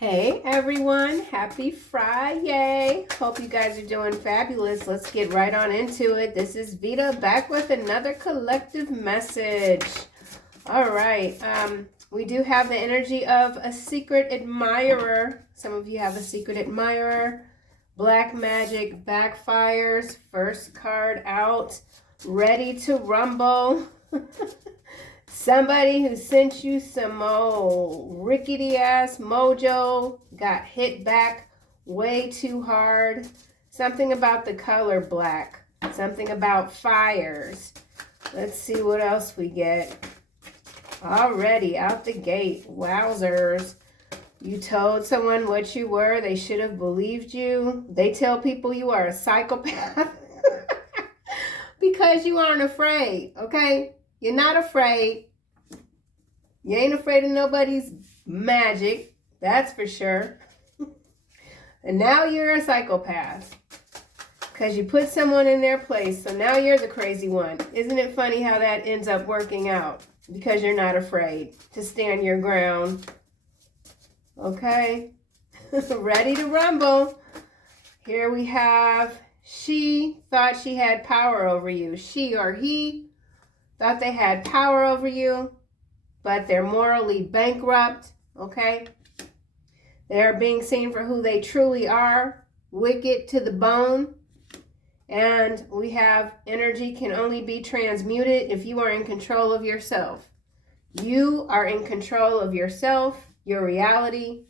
Hey everyone, happy Friday. Hope you guys are doing fabulous. Let's get right on into it. This is Veda back with another collective message. All right, we do have the energy of a secret admirer. Some of you have a secret admirer. Black magic backfires. First card out. Ready to rumble. Somebody who sent you some old rickety ass mojo got hit back way too hard. Something about the color black. Something about fires. Let's see what else we get. Already out the gate. Wowzers. You told someone what you were. They should have believed you. They tell people you are a psychopath because you aren't afraid, okay? You're not afraid. You ain't afraid of nobody's magic, that's for sure. And now you're a psychopath because you put someone in their place. So now you're the crazy one. Isn't it funny how that ends up working out? Because you're not afraid to stand your ground. Okay? Ready to rumble. Here we have, she thought she had power over you. She or he thought they had power over you, but they're morally bankrupt, okay? They're being seen for who they truly are, wicked to the bone. And we have energy can only be transmuted if you are in control of yourself. You are in control of yourself, your reality.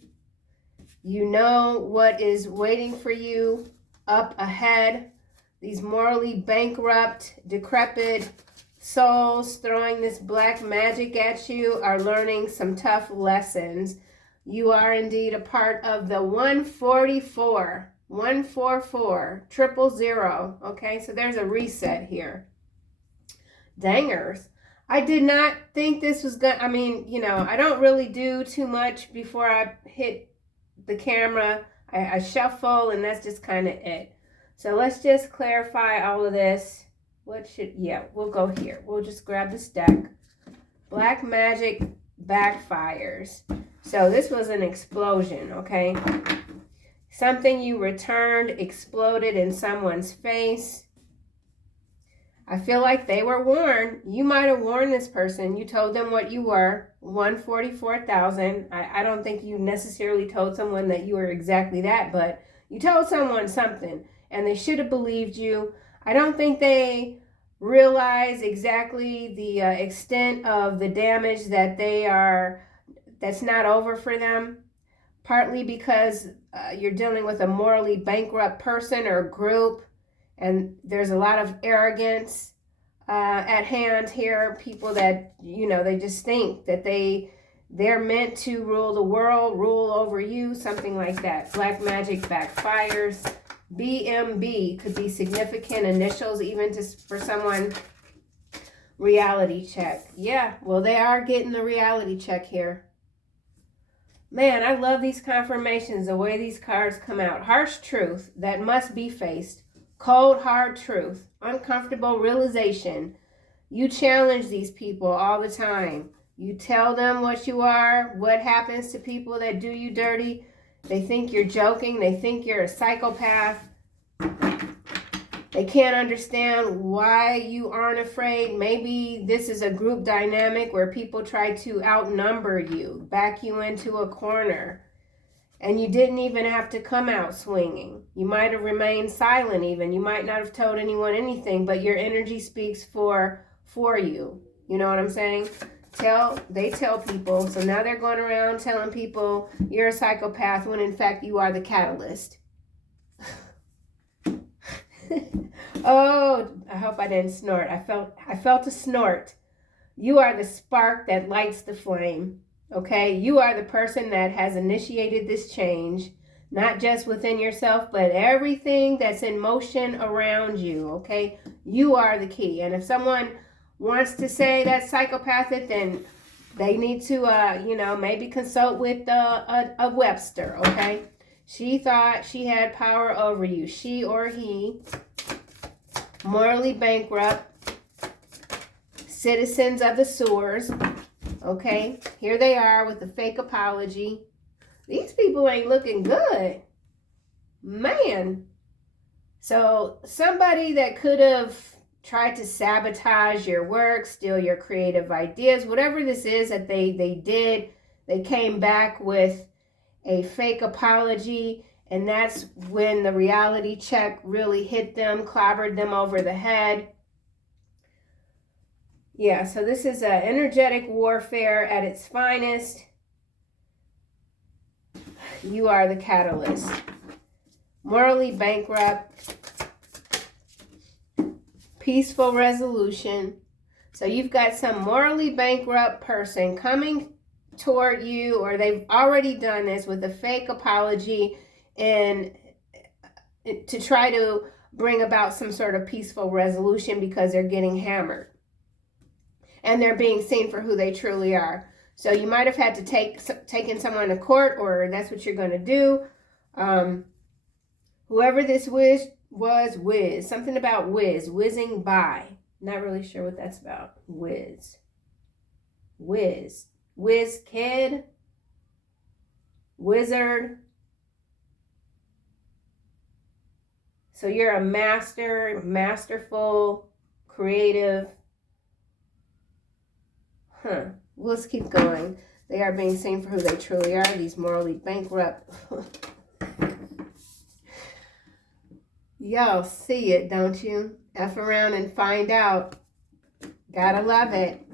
You know what is waiting for you up ahead. These morally bankrupt, decrepit souls throwing this black magic at you are learning some tough lessons. You are indeed a part of the 144, 144, 000. Okay, so there's a reset here. Dangers. I did not think this was going to, I mean, you know, I don't really do too much before I hit the camera. I shuffle and that's just kind of it. So let's just clarify all of this. We'll go here. We'll just grab this deck. Black magic backfires. So this was an explosion, okay? Something you returned exploded in someone's face. I feel like they were warned. You might have warned this person. You told them what you were, 144,000. I don't think you necessarily told someone that you were exactly that, but you told someone something, and they should have believed you. I don't think they realize exactly the extent of the damage that that's not over for them, partly because you're dealing with a morally bankrupt person or group, and there's a lot of arrogance at hand here. People that, you know, they just think that they're meant to rule the world, rule over you, something like that. Black magic backfires. BMB could be significant initials, even just for someone. Reality check. Yeah, well, they are getting the reality check here. Man, I love these confirmations, the way these cards come out. Harsh truth that must be faced. Cold, hard truth. Uncomfortable realization. You challenge these people all the time. You tell them what you are, what happens to people that do you dirty. They think you're joking. They think you're a psychopath. They can't understand why you aren't afraid. Maybe this is a group dynamic where people try to outnumber you, back you into a corner. And you didn't even have to come out swinging. You might have remained silent even. You might not have told anyone anything, but your energy speaks for you. You know what I'm saying? They tell people. So now they're going around telling people you're a psychopath when in fact you are the catalyst. Oh, I hope I didn't snort. I felt a snort. You are the spark that lights the flame. Okay, you are the person that has initiated this change, not just within yourself, but everything that's in motion around you. Okay, you are the key. And if someone wants to say that's psychopathic, then they need to, maybe consult with a Webster. Okay, she thought she had power over you. She or he, morally bankrupt, citizens of the sewers. Okay, here they are with a fake apology. these people ain't looking good. Man. So somebody that could have tried to sabotage your work, steal your creative ideas, whatever this is that they did, they came back with a fake apology, and that's when the reality check really hit them, clobbered them over the head. Yeah, so this is an energetic warfare at its finest. You are the catalyst. Morally bankrupt. Peaceful resolution. So you've got some morally bankrupt person coming toward you, or they've already done this with a fake apology and to try to bring about some sort of peaceful resolution because they're getting hammered and they're being seen for who they truly are. So you might have had to taken someone to court, or that's what you're going to do. Whoever this was something about whizzing by. Not really sure what that's about. Whiz kid, wizard. So you're a masterful, creative. Let's keep going. They are being seen for who they truly are, these morally bankrupt. Y'all see it, don't you? F around and find out. Gotta love it.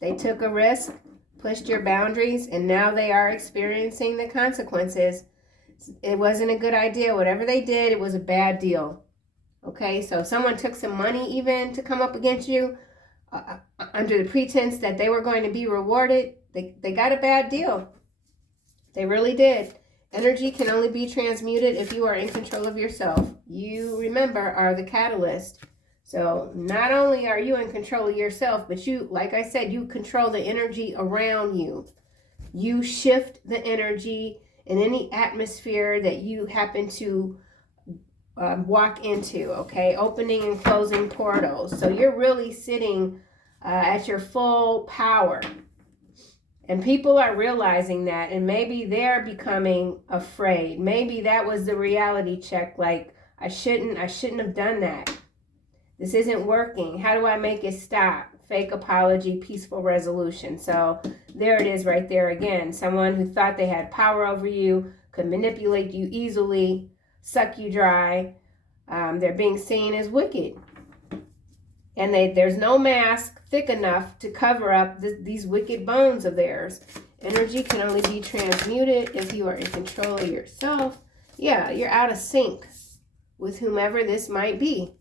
They took a risk, pushed your boundaries, and now they are experiencing the consequences. It wasn't a good idea. Whatever they did, it was a bad deal. Okay, so if someone took some money even to come up against you under the pretense that they were going to be rewarded, they got a bad deal. They really did. Energy can only be transmuted if you are in control of yourself. You, remember, are the catalyst. So not only are you in control of yourself, but you, like I said, you control the energy around you. You shift the energy in any atmosphere that you happen to walk into, okay? Opening and closing portals. So you're really sitting at your full power. And people are realizing that, and maybe they're becoming afraid. Maybe that was the reality check, like, I shouldn't have done that. This isn't working. How do I make it stop? Fake apology, peaceful resolution. So there it is right there again. Someone who thought they had power over you, could manipulate you easily, suck you dry. They're being seen as wicked. And there's no mask thick enough to cover up these wicked bones of theirs. Energy can only be transmuted if you are in control of yourself. Yeah, you're out of sync with whomever this might be.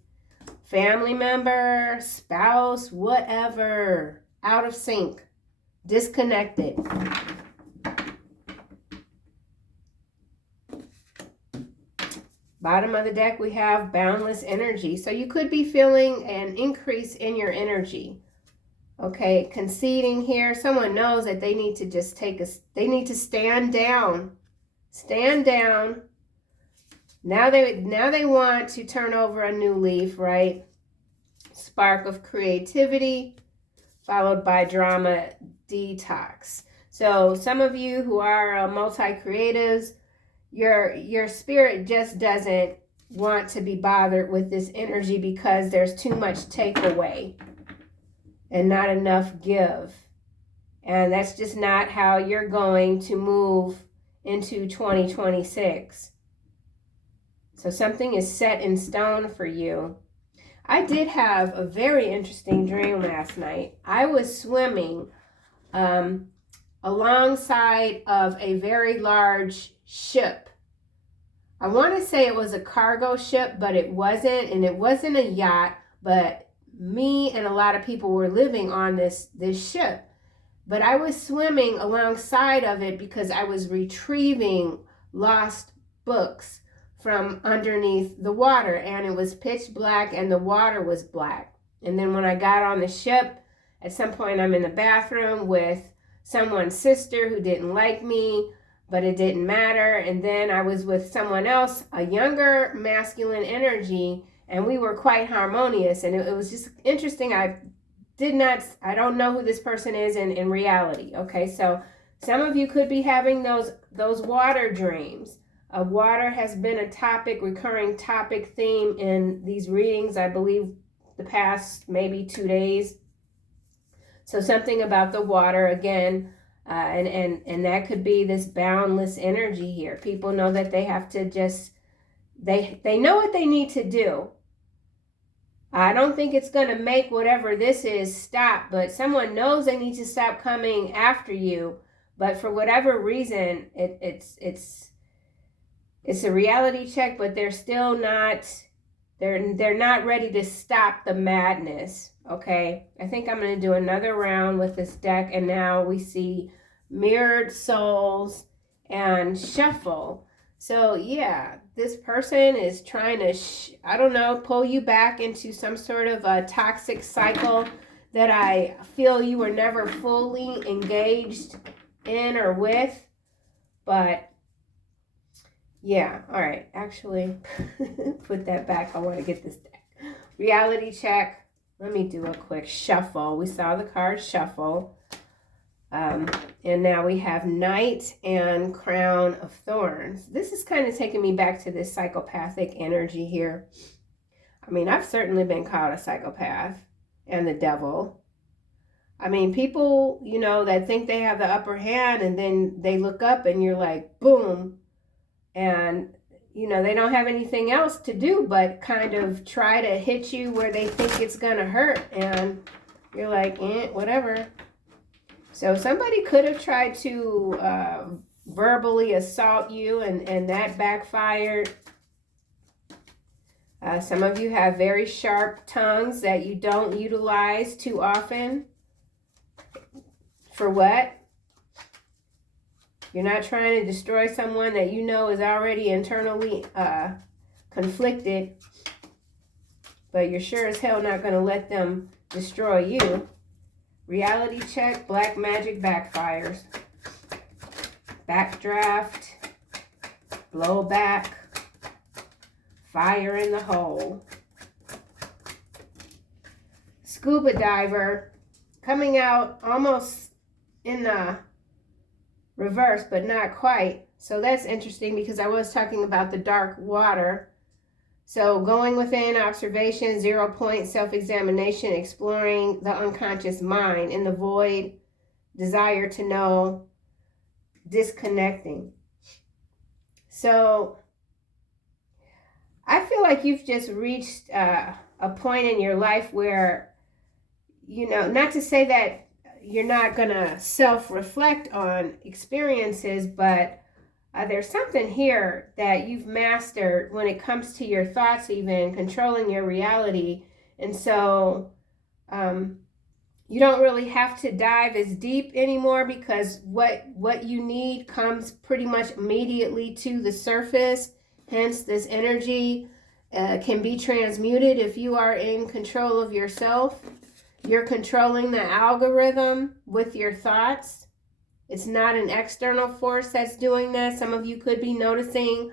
Family member, spouse, whatever. Out of sync. Disconnected. Bottom of the deck, we have boundless energy. So you could be feeling an increase in your energy. Okay, conceding here. Someone knows that they need to just they need to stand down. Stand down. Now they want to turn over a new leaf, right? Spark of creativity, followed by drama detox. So some of you who are multi-creatives, your spirit just doesn't want to be bothered with this energy because there's too much takeaway and not enough give. And that's just not how you're going to move into 2026. So something is set in stone for you. I did have a very interesting dream last night. I was swimming alongside of a very large ship. I want to say it was a cargo ship, but it wasn't, and it wasn't a yacht, but me and a lot of people were living on this ship. But I was swimming alongside of it because I was retrieving lost books from underneath the water, and it was pitch black and the water was black. And then when I got on the ship, at some point I'm in the bathroom with someone's sister who didn't like me, but it didn't matter. And then I was with someone else, a younger masculine energy, and we were quite harmonious. And it was just interesting. I don't know who this person is in reality. Okay, so Some of you could be having those water dreams. Water has been a topic, recurring topic theme in these readings, I believe the past maybe 2 days. So something about the water again, and that could be this boundless energy here. People know that they have to just, they know what they need to do. I don't think it's going to make whatever this is stop, but someone knows they need to stop coming after you. But for whatever reason, it's a reality check, but they're still not, they're not ready to stop the madness. Okay, I think I'm going to do another round with this deck, and now we see mirrored souls and shuffle. So yeah, this person is trying to, I don't know, pull you back into some sort of a toxic cycle that I feel you were never fully engaged in or with. But yeah, all right, actually put that back. I want to get this deck. Reality check. Let me do a quick shuffle. We saw the card shuffle. And now we have Knight and Crown of Thorns. This is kind of taking me back to this psychopathic energy here. I mean, I've certainly been called a psychopath and the devil. I mean, people, you know, that think they have the upper hand, and then they look up and you're like, boom. And, you know, they don't have anything else to do but kind of try to hit you where they think it's going to hurt. And you're like, whatever. So somebody could have tried to verbally assault you, and that backfired. Some of you have very sharp tongues that you don't utilize too often. For what? You're not trying to destroy someone that you know is already internally conflicted, but you're sure as hell not going to let them destroy you. Reality check, black magic backfires. Backdraft, blowback, fire in the hole. Scuba diver, coming out almost in the reverse, but not quite. So that's interesting because I was talking about the dark water. So going within, observation, 0 point, self-examination, exploring the unconscious mind, in the void, desire to know, disconnecting. So I feel like you've just reached a point in your life where, you know, not to say that you're not going to self-reflect on experiences, but there's something here that you've mastered when it comes to your thoughts, even controlling your reality. And so you don't really have to dive as deep anymore, because what you need comes pretty much immediately to the surface. Hence, this energy can be transmuted if you are in control of yourself. You're controlling the algorithm with your thoughts. It's not an external force that's doing that. Some of you could be noticing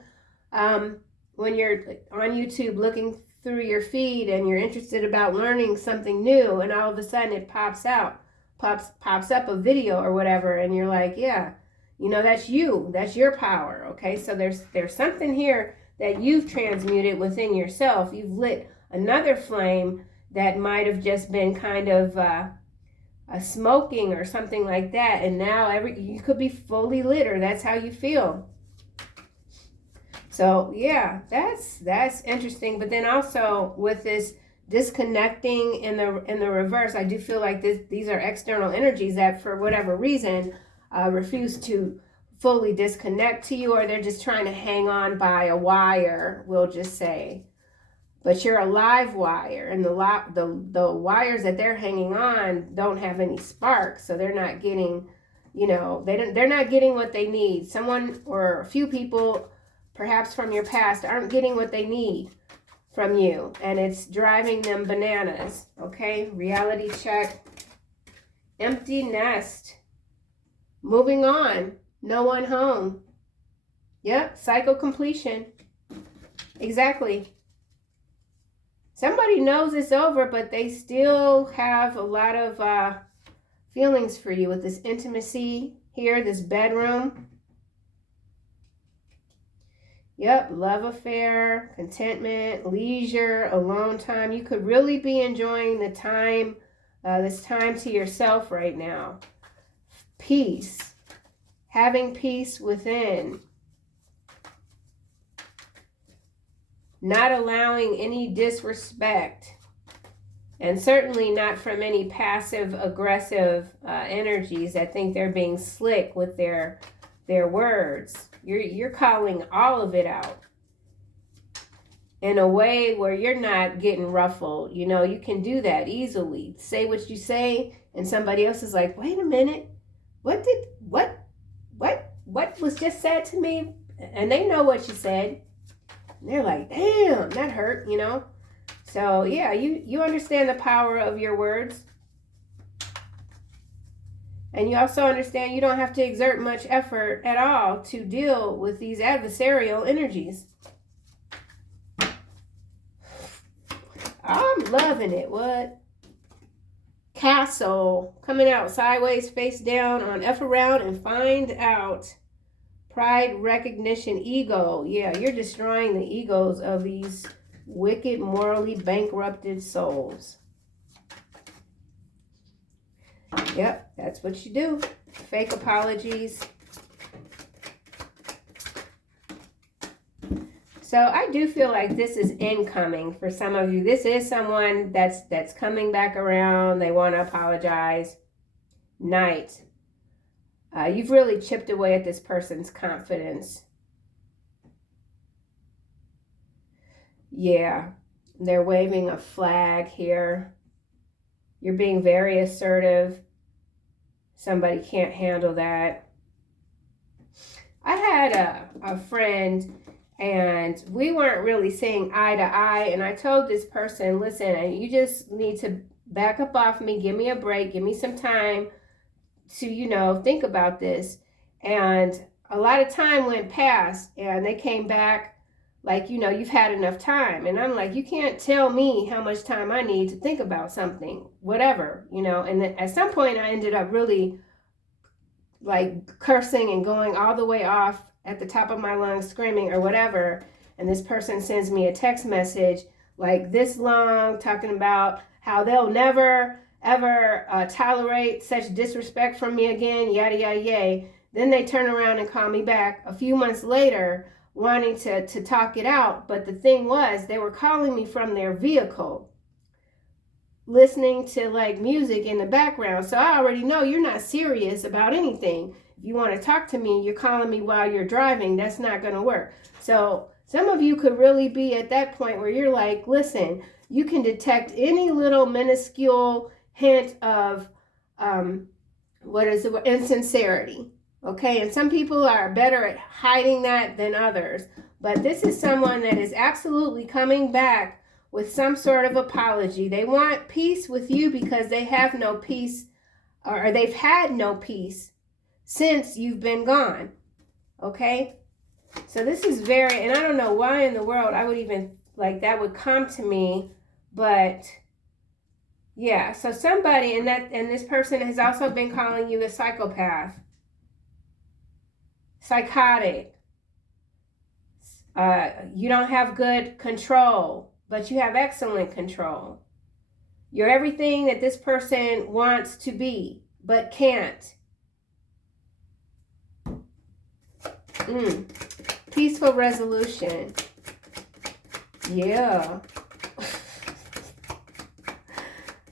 when you're on YouTube looking through your feed and you're interested about learning something new, and all of a sudden it pops up a video or whatever, and you're like, yeah, you know, that's you. That's your power. Okay, so there's something here that you've transmuted within yourself. You've lit another flame that might have just been kind of a smoking or something like that, and now you could be fully lit, or that's how you feel. So yeah, that's interesting. But then also with this disconnecting in the reverse, I do feel like these are external energies that for whatever reason refuse to fully disconnect to you, or they're just trying to hang on by a wire, we'll just say. But you're a live wire, and the wires that they're hanging on don't have any spark, so they're not getting, you know, they're not getting what they need. Someone or a few people, perhaps from your past, aren't getting what they need from you, and it's driving them bananas. Okay, reality check. Empty nest. Moving on. No one home. Yep, cycle completion. Exactly. Somebody knows it's over, but they still have a lot of feelings for you with this intimacy here, this bedroom. Yep, love affair, contentment, leisure, alone time. You could really be enjoying the time, this time to yourself right now. Peace, having peace within. Not allowing any disrespect. And certainly not from any passive aggressive energies that think they're being slick with their words. You're calling all of it out in a way where you're not getting ruffled. You know, you can do that easily. Say what you say, and somebody else is like, wait a minute, what was just said to me? And they know what you said. And they're like, damn, that hurt, you know? So yeah, you understand the power of your words. And you also understand you don't have to exert much effort at all to deal with these adversarial energies. I'm loving it. What? Castle. Coming out sideways, face down on F around and find out. Pride, recognition, ego. Yeah, you're destroying the egos of these wicked, morally bankrupted souls. Yep, that's what you do. Fake apologies. So I do feel like this is incoming for some of you. This is someone that's coming back around. They want to apologize. Knight. You've really chipped away at this person's confidence. Yeah, they're waving a flag here. You're being very assertive. Somebody can't handle that. I had a friend, and we weren't really seeing eye to eye, and I told this person, listen, you just need to back up off me, give me a break, give me some time to, you know, think about this. And a lot of time went past, and they came back like, you know, you've had enough time. And I'm like, you can't tell me how much time I need to think about something, whatever, you know. And then at some point I ended up really like cursing and going all the way off at the top of my lungs, screaming or whatever. And this person sends me a text message like this long, talking about how they'll never, ever tolerate such disrespect from me again, yada, yada, yada. Then they turn around and call me back a few months later wanting to talk it out. But the thing was, they were calling me from their vehicle, listening to like music in the background. So I already know you're not serious about anything. If you want to talk to me, you're calling me while you're driving. That's not going to work. So some of you could really be at that point where you're like, listen, you can detect any little minuscule hint of insincerity. Okay, and some people are better at hiding that than others. But this is someone that is absolutely coming back with some sort of apology. They want peace with you because they have no peace, or they've had no peace since you've been gone. Okay? So this is very, and I don't know why in the world I would even, like, that would come to me, but yeah, so somebody, and this person has also been calling you a psychopath. Psychotic. You don't have good control, but you have excellent control. You're everything that this person wants to be, but can't. Peaceful resolution. Yeah.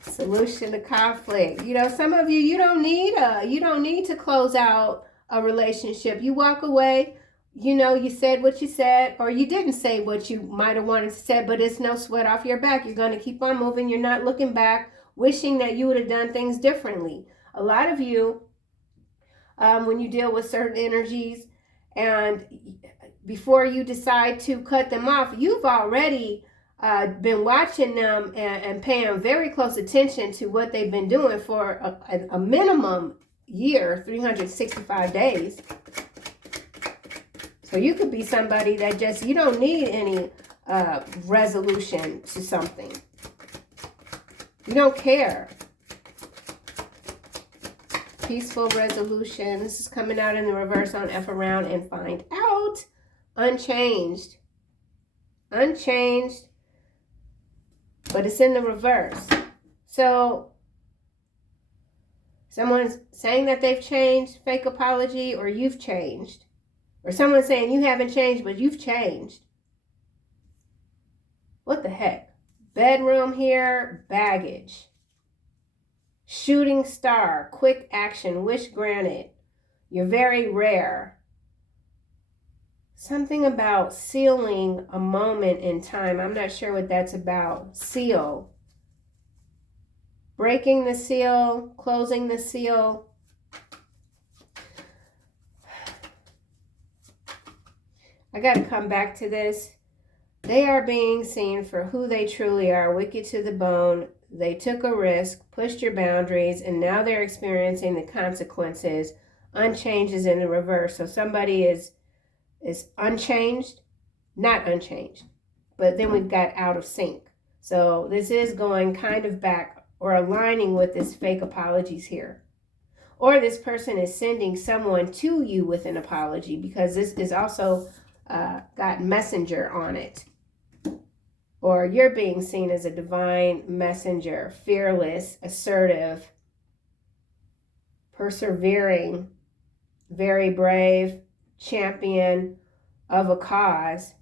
Solution to conflict. You know, some of you, you don't need to close out a relationship. You walk away, you know, you said what you said, or you didn't say what you might have wanted to say, but it's no sweat off your back. You're going to keep on moving. You're not looking back, wishing that you would have done things differently. A lot of you, when you deal with certain energies, and before you decide to cut them off, you've already been watching them and paying very close attention to what they've been doing for a minimum year, 365 days. So you could be somebody that just, you don't need any resolution to something. You don't care. Peaceful resolution. This is coming out in the reverse on F around and find out. Unchanged. Unchanged. But it's in the reverse. So someone's saying that they've changed, fake apology, or you've changed. Or someone's saying you haven't changed, but you've changed. What the heck? Bedroom here, baggage. Shooting star, quick action, wish granted. You're very rare. Something about sealing a moment in time. I'm not sure what that's about. Seal. Breaking the seal, closing the seal. I got to come back to this. They are being seen for who they truly are, wicked to the bone. They took a risk, pushed your boundaries, and now they're experiencing the consequences. Unchanges in the reverse. So somebody is unchanged, not unchanged. But then we've got out of sync. So this is going kind of back or aligning with this fake apologies here. Or this person is sending someone to you with an apology, because this is also got messenger on it. Or you're being seen as a divine messenger, fearless, assertive, persevering, very brave, champion of a cause,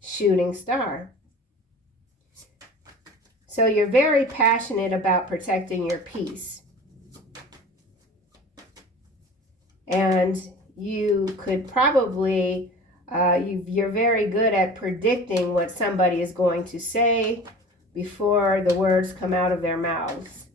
shooting star. So you're very passionate about protecting your peace. And you could probably, you're very good at predicting what somebody is going to say before the words come out of their mouths.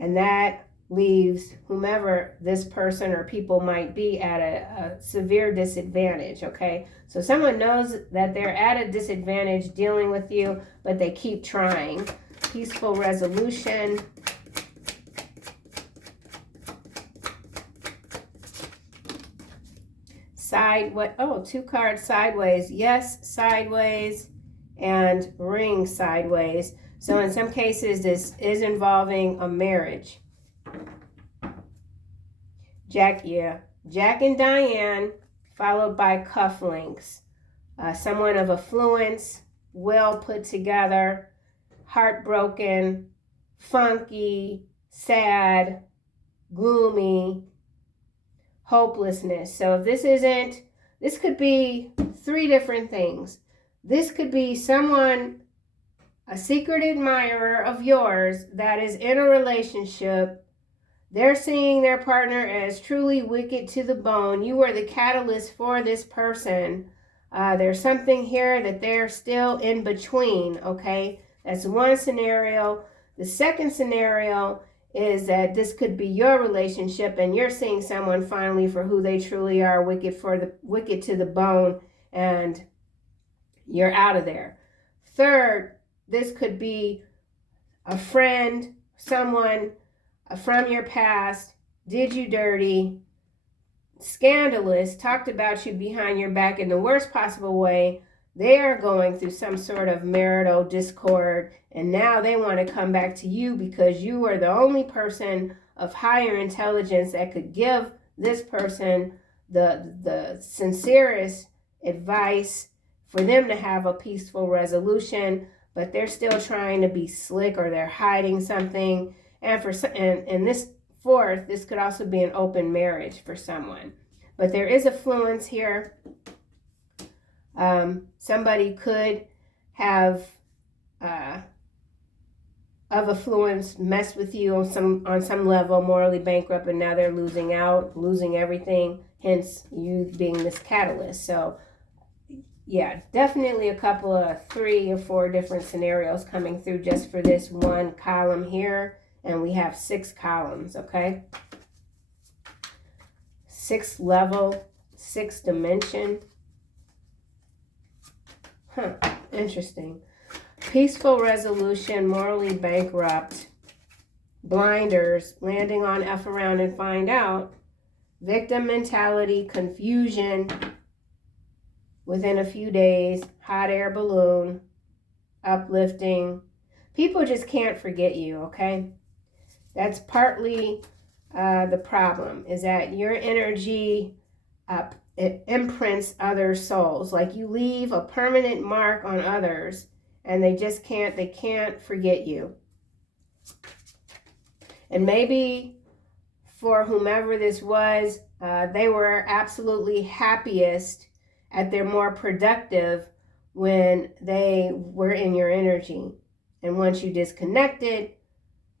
And that leaves whomever this person or people might be at a severe disadvantage, okay? So someone knows that they're at a disadvantage dealing with you, but they keep trying. Peaceful resolution. Two cards sideways. Yes, sideways, and ring sideways. So in some cases, this is involving a marriage. Jack and Diane, followed by cufflinks. Someone of affluence, well put together, heartbroken, funky, sad, gloomy, hopelessness. So if this could be 3 different things. This could be someone, a secret admirer of yours that is in a relationship. They're seeing their partner as truly wicked to the bone. You are the catalyst for this person. There's something here that they're still in between, okay? That's one scenario. The second scenario is that this could be your relationship and you're seeing someone finally for who they truly are, wicked to the bone, and you're out of there. Third, this could be a friend, someone from your past, did you dirty, scandalous, talked about you behind your back in the worst possible way. They are going through some sort of marital discord, and now they want to come back to you because you are the only person of higher intelligence that could give this person the sincerest advice for them to have a peaceful resolution, but they're still trying to be slick, or they're hiding something. And this fourth, this could also be an open marriage for someone. But there is affluence here. Somebody could have of affluence mess with you on some level, morally bankrupt, and now they're losing out, losing everything, hence you being this catalyst. So yeah, definitely a couple of 3 or 4 different scenarios coming through just for this one column here, and we have 6 columns, okay? 6th level, 6th dimension. Interesting. Peaceful resolution, morally bankrupt, blinders, landing on F around and find out, victim mentality, confusion, within a few days, hot air balloon, uplifting. People just can't forget you, okay? That's partly the problem, is that your energy, it imprints other souls. Like you leave a permanent mark on others, and they can't forget you. And maybe for whomever this was, they were absolutely happiest at their more productive when they were in your energy. And once you disconnected,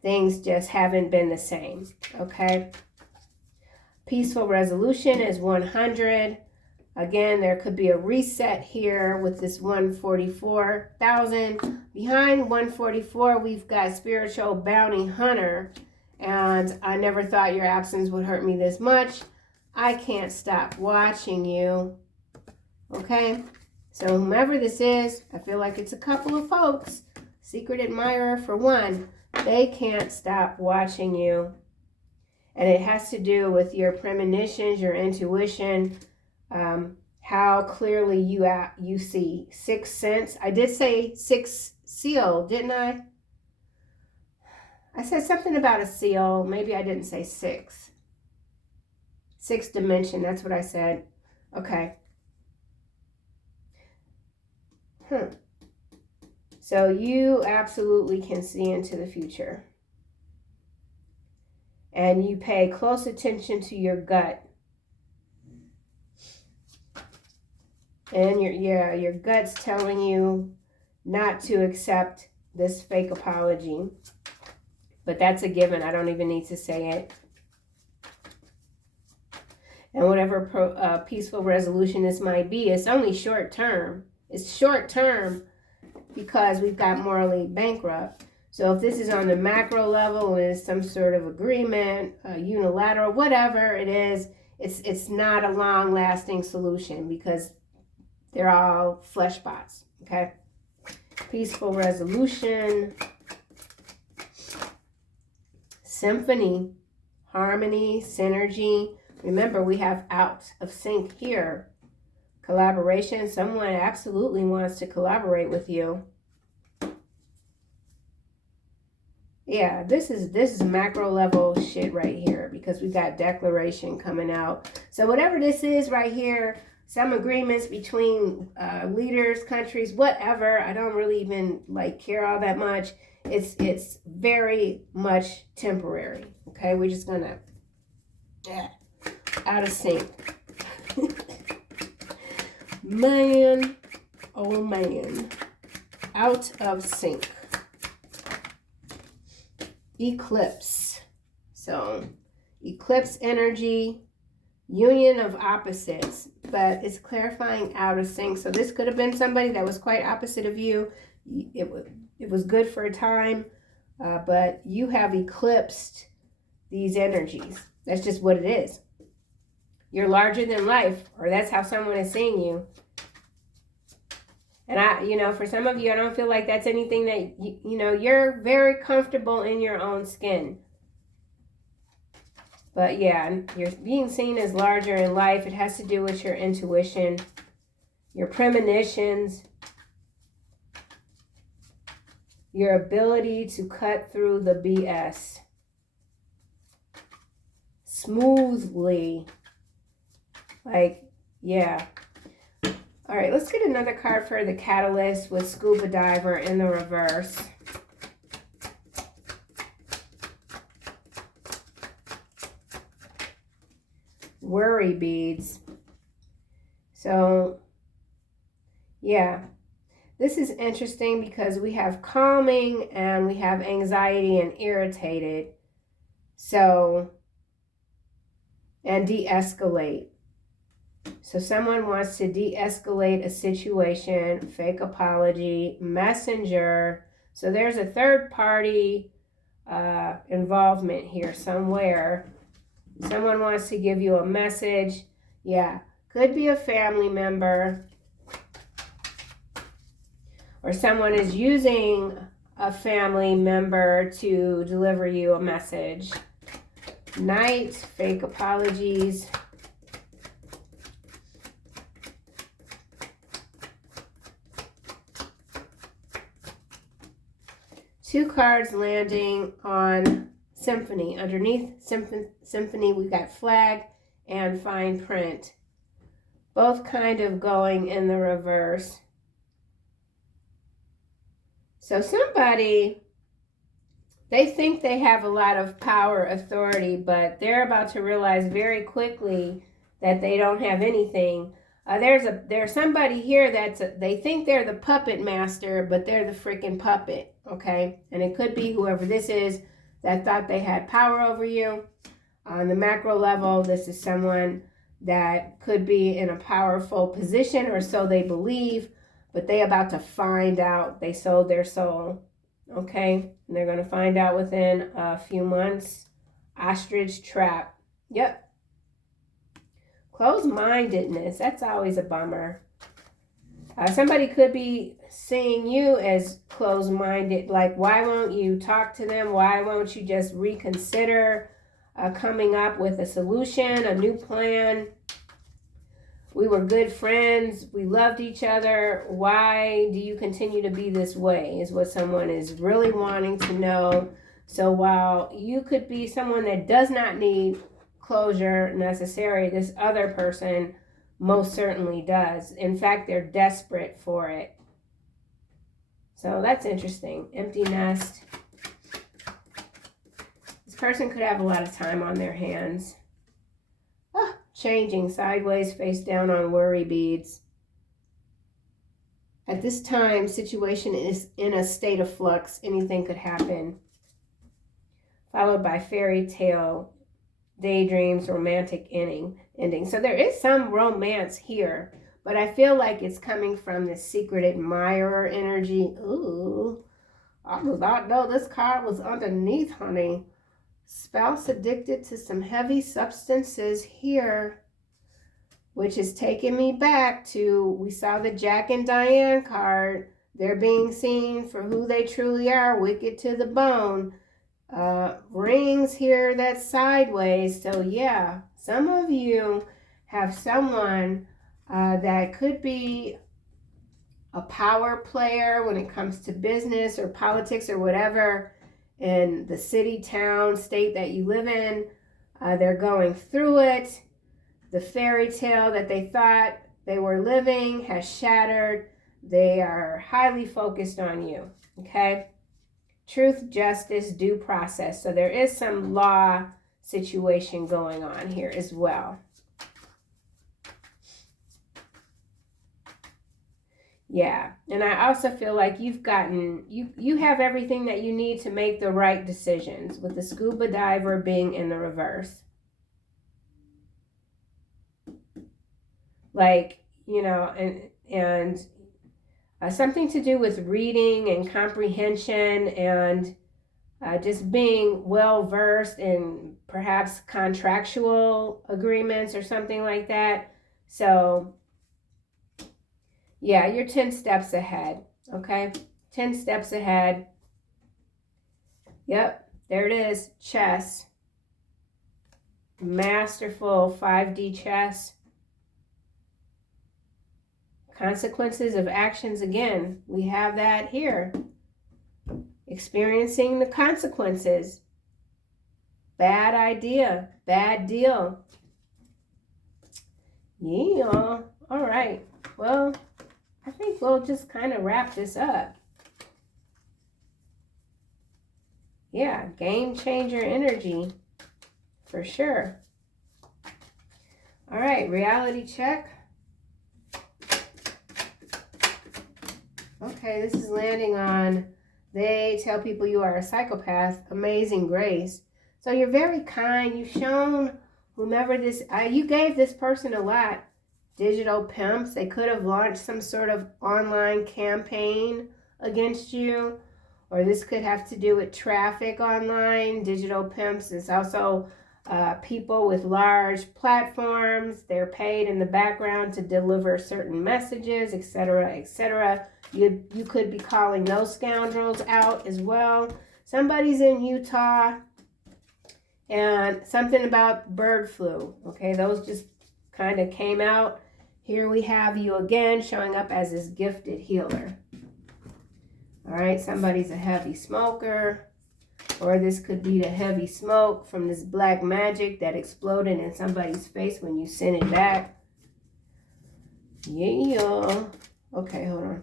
things just haven't been the same, okay? Peaceful resolution is 100. Again, there could be a reset here with this 144,000. Behind 144, we've got spiritual bounty hunter. And I never thought your absence would hurt me this much. I can't stop watching you. Okay? So whomever this is, I feel like it's a couple of folks. Secret admirer for one. They can't stop watching you. And it has to do with your premonitions, your intuition, how clearly you see. Sixth sense. I did say sixth seal, didn't I? I said something about a seal. Maybe I didn't say six. Sixth dimension, that's what I said. Okay. So you absolutely can see into the future. And you pay close attention to your gut. And your gut's telling you not to accept this fake apology. But that's a given. I don't even need to say it. And whatever peaceful resolution this might be, it's only short term. It's short term because we've got morally bankrupt. So if this is on the macro level, it's some sort of agreement, unilateral, whatever it is, it's not a long-lasting solution because they're all flesh pots, okay? Peaceful resolution, symphony, harmony, synergy. Remember, we have out of sync here. Collaboration, someone absolutely wants to collaborate with you. Yeah, this is macro level shit right here because we got declaration coming out. So whatever this is right here, some agreements between leaders, countries, whatever. I don't really even care all that much. It's very much temporary. Okay, we're just gonna out of sync. Man, oh man, out of sync. Eclipse. So eclipse energy, union of opposites, but it's clarifying out of sync. So this could have been somebody that was quite opposite of you. It was good for a time, but you have eclipsed these energies. That's just what it is. You're larger than life, or that's how someone is seeing you. And for some of you, I don't feel like that's anything that, you're very comfortable in your own skin. But yeah, you're being seen as larger in life. It has to do with your intuition, your premonitions, your ability to cut through the BS smoothly. Yeah. All right, let's get another card for the catalyst with scuba diver in the reverse. Worry beads. So, yeah. This is interesting because we have calming and we have anxiety and irritated. So, and de-escalate. So someone wants to de-escalate a situation, fake apology, messenger. So there's a third party involvement here somewhere. Someone wants to give you a message. Yeah, could be a family member. Or someone is using a family member to deliver you a message. Knight, fake apologies. Two cards landing on symphony. Underneath symphony, we got flag and fine print. Both kind of going in the reverse. So somebody, they think they have a lot of power, authority, but they're about to realize very quickly that they don't have anything. There's somebody here they think they're the puppet master, but they're the freaking puppet, okay? And it could be whoever this is that thought they had power over you. On the macro level, this is someone that could be in a powerful position, or so they believe, but they about to find out they sold their soul, okay? And they're going to find out within a few months. Ostrich trap. Yep. Closed-mindedness. That's always a bummer. Somebody could be seeing you as closed-minded. Like, why won't you talk to them? Why won't you just reconsider coming up with a solution, a new plan? We were good friends. We loved each other. Why do you continue to be this way is what someone is really wanting to know. So while you could be someone that does not need closure necessary, this other person most certainly does. In fact, they're desperate for it. So that's interesting. Empty nest. This person could have a lot of time on their hands. Changing sideways, face down on worry beads. At this time, situation is in a state of flux. Anything could happen. Followed by fairy tale, daydreams, romantic ending. So there is some romance here, but I feel like it's coming from this secret admirer energy. Ooh, I did not know this card was underneath, honey. Spouse addicted to some heavy substances here, which is taking me back to, we saw the Jack and Diane card. They're being seen for who they truly are, wicked to the bone. Rings here that's sideways. So yeah, some of you have someone that could be a power player when it comes to business or politics or whatever in the city, town, state that you live in. They're going through it. The fairy tale that they thought they were living has shattered. They are highly focused on you, okay? Truth, justice, due process. So there is some law situation going on here as well. Yeah, and I also feel like you've gotten, you have everything that you need to make the right decisions, with the scuba diver being in the reverse. Like, you know, and something to do with reading and comprehension and just being well versed in perhaps contractual agreements or something like that. So yeah, you're 10 steps ahead, okay? 10 steps ahead. Yep, there it is, chess. Masterful 5D chess. Consequences of actions again. We have that here. Experiencing the consequences. Bad idea, bad deal. Yeah, all right. Well, I think we'll just kind of wrap this up. Yeah, game changer energy for sure. All right, reality check. Okay, this is landing on, they tell people you are a psychopath, amazing grace. So you're very kind. You've shown whomever this, you gave this person a lot. Digital pimps. They could have launched some sort of online campaign against you, or this could have to do with traffic online. Digital pimps is also people with large platforms. They're paid in the background to deliver certain messages, etc., etc. You could be calling those scoundrels out as well. Somebody's in Utah, and something about bird flu. Okay, those just kind of came out. Here we have you again showing up as this gifted healer. All right, somebody's a heavy smoker. Or this could be the heavy smoke from this black magic that exploded in somebody's face when you sent it back. Yeah. Okay, hold on.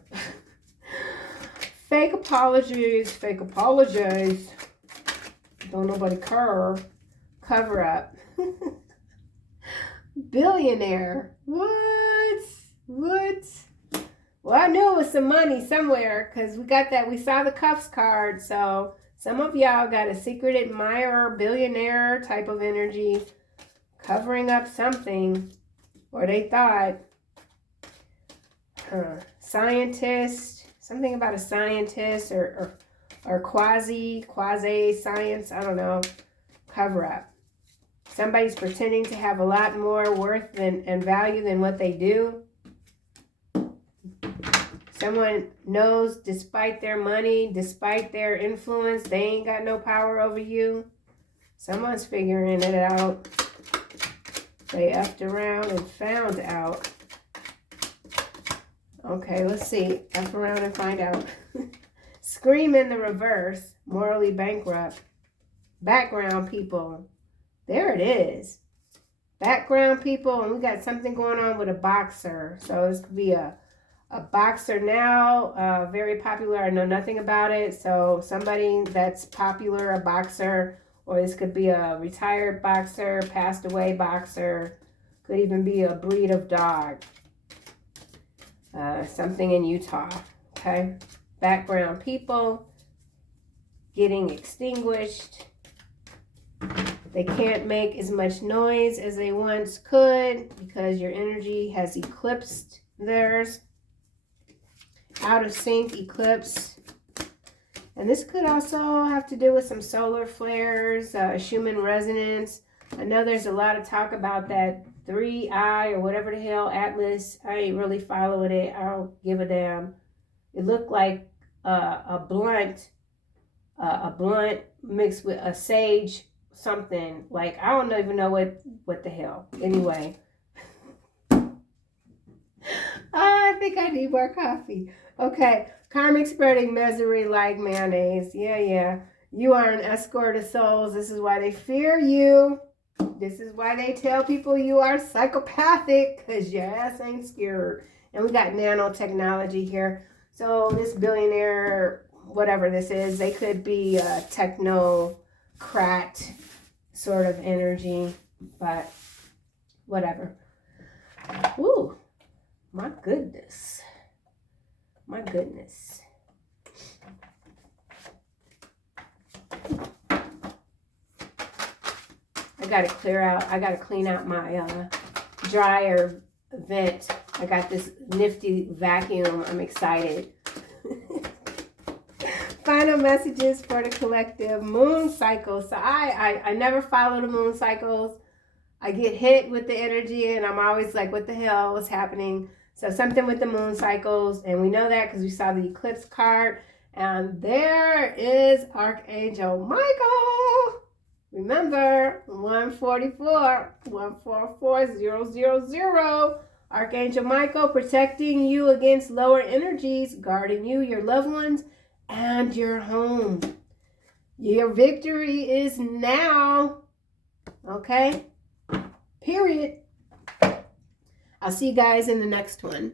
Fake apologies. Fake apologies. Don't nobody care. Cover up. Billionaire. What? What? Well, I knew it was some money somewhere because we got that. We saw the cuffs card. So some of y'all got a secret admirer, billionaire type of energy covering up something, or they thought. Scientist, something about a scientist or quasi science. I don't know. Cover up. Somebody's pretending to have a lot more worth and value than what they do. Someone knows despite their money, despite their influence, they ain't got no power over you. Someone's figuring it out. They effed around and found out. Okay, let's see. F around and find out. Scream in the reverse. Morally bankrupt. Background people. There it is. Background people. And we got something going on with a boxer. So this could be a boxer now. Very popular. I know nothing about it. So somebody that's popular, a boxer. Or this could be a retired boxer, passed away boxer. Could even be a breed of dog. Something in Utah, okay? Background people getting extinguished. They can't make as much noise as they once could because your energy has eclipsed theirs. Out of sync, eclipse. And this could also have to do with some solar flares, Schumann resonance. I know there's a lot of talk about that 3i or whatever the hell, Atlas. I ain't really following it. I don't give a damn. It looked like a blunt mixed with a sage something. Like, I don't even know what the hell. Anyway. I think I need more coffee. Okay. Karmic spreading misery like mayonnaise. Yeah. You are an escort of souls. This is why they fear you. This is why they tell people you are psychopathic, because your ass ain't scared. And we got nanotechnology here. So this billionaire, whatever this is, they could be a technocrat sort of energy, but whatever. Ooh, my goodness. My goodness. I got to clean out my dryer vent. I got this nifty vacuum. I'm excited. Final messages for the collective. Moon cycles. So I never follow the moon cycles. I get hit with the energy and I'm always like, what the hell? What's happening? So something with the moon cycles. And we know that because we saw the eclipse card. And there is Archangel Michael. Remember, 144-144-000. Archangel Michael protecting you against lower energies, guarding you, your loved ones, and your home. Your victory is now. Okay? Period. I'll see you guys in the next one.